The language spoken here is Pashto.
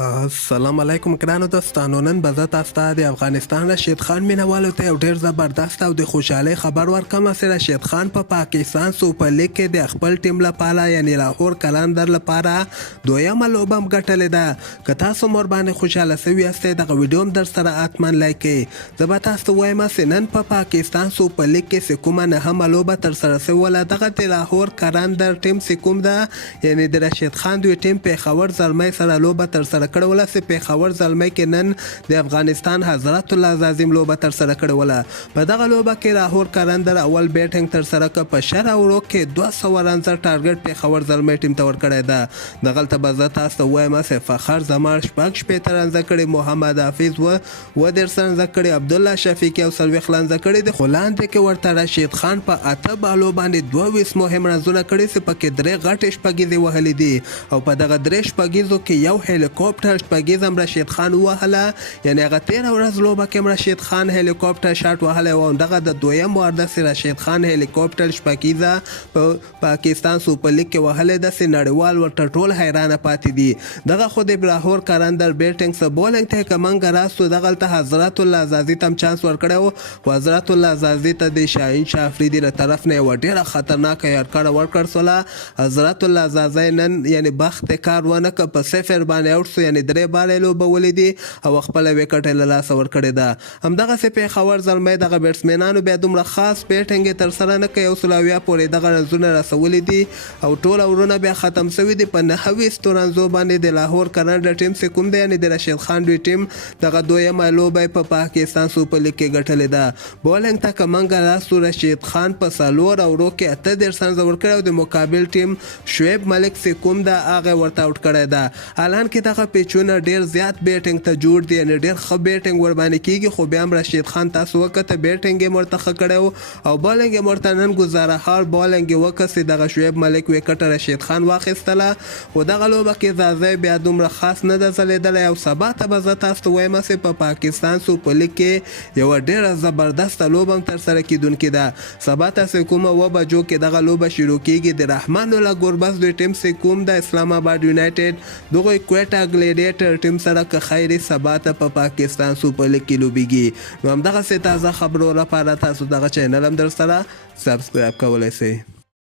السلام علیکم ګرانو دوستانو. نن به زه تاسو ته د افغانستان رشید خان مینوالو ته یو ډېر زبردست او د خوشحالۍ خبر ورکوم چې رشید خان په پاکستان سوپر لیګ کې د خپل ټیم لپاره یعنی لاهور قلندر لپاره دویمه لوبه هم ګټلې ده. که تاسو مور باندې خوشحاله سوي یاستئ دغه ویډیو هم در سره حتما لایک کړئ. زه به تاسو ته وایم چې نن په پاکستان سوپر لیګ کې چې کومه نهمه لوبه ترسره سوله دغه د لاهور قلندر ټیم چې کوم ده یعنی د رشید خان دوی ټیم پېښور زلمی سره لوبه ترسره کړې وله چې پېښور زلمی کې نن د افغانستان حضرت الله عظیم لوبه ترسره کړې وله. په دغه لوبه کې لاهور قلندر اول بیټینګ ترسره کړه. په شل اوورو کې 200 رنز ټارګټ پېښور زلمی ټیم ته ورکړی ده. دغلته به زه تاسو ته وایم چې فخر زمان شپږ شپېته رنزه کړي، محمد حافظ 10 رنزه کړي، عبدالله شفیقي او 40 رنزه کړي دي. خو لاندې کې ورته رشید خان په 8 بالو باندې 22 مهم رنزونه کړي چې پکې 3 غټې شپږیزې وهلې دي او په دغه 3 شپږیزو کې یو هلیکوپټر شپږیز هم رشید خان ووهله. یعنې هغه 13 ورځ لوبه کې هم رشید خان هلیکوپټر شاټ وهلی و. دغه د دویم وار ده چې رشید خان هلیکوپټر شپږیزه په پاکستان سوپر لیګ کې وهلې ده چې نړیوال ورته ټول حیرانه پاتې دي. دغه خو د لاهور قلندر بیټینګ څه بولینګ ته کمنګ راستو دغلته حضرت الله عزازي ته هم چانس ورکړی و. حضرت الله عزازي ته د شاهین شاه افریدي له طرف نه یوه ډېره خطرناکه یارکړه ورکړ سوله. حضرت الله عزازي نن یعنې بخت کار ونه کړ، په صفر باندې اوټ سو، یعنې 3 بالې لوبه ولیدي او خپله ویکټ یې له لاسه ورکړې ده. همدغسې پېښور زلمی دغه بیټسمینانو بیا دومره خاص بیټینګ یې ترسره نه کوي. 100 پورې دغه رنزونه رسولي دي او ټول اورونه بیا ختم سوي دي. په 9 رنزو باندې د لاهور قلندر ټیم چې کوم دی یعنې د رشید خان دوی ټیم دغه دویمه لوبه یې په پاکستان سوپر لیګ کې ګټلې ده. بولینګ ته کمنګ راستو رشید خان په 4 اورو کې 38 رنزه ورکړی او د مقابل ټیم شعیب ملک چې کوم ده هغه ورته اوټ کړی ده. الان کې دغه پیچونه ډېر زیات بیټینګ ته جوړ دي، یعنې ډېر ښه بیټینګ ورباندې کېږي. خو بیا هم رشید خان تاسو وکته بیټینګ یې ورته ښه کړی و او بالینګ یې ورته نن ګزارهار بالینګ یې وکړ چې دغه شعیب ملک ویکټه رشید خان واخیستله. خو دغه لوبه کې زازی بیا دومره خاص نه ده ځلېدلی او سبا ته به زه تاسو ته وایم چې په پاکستان سوپر لیګ کې یوه ډېره زبردسته لوبه هم ترسره کیدونکې ده. سبا ته چې کومه 9 بجو کې دغه لوبه شروع کېږي. د رحمان الله ګربز دوی ټیم چې کوم د اسلام آباد یونایټډ دغوی کویټا ګلیډیټر ټیم سره که خیري سبا ته په پاکستان سوپر لیګ کې لوبیږي. نو همدغسې تازه خبرو لپاره تاسو دغه چینل هم در سره سبسکرایب کولی شئ.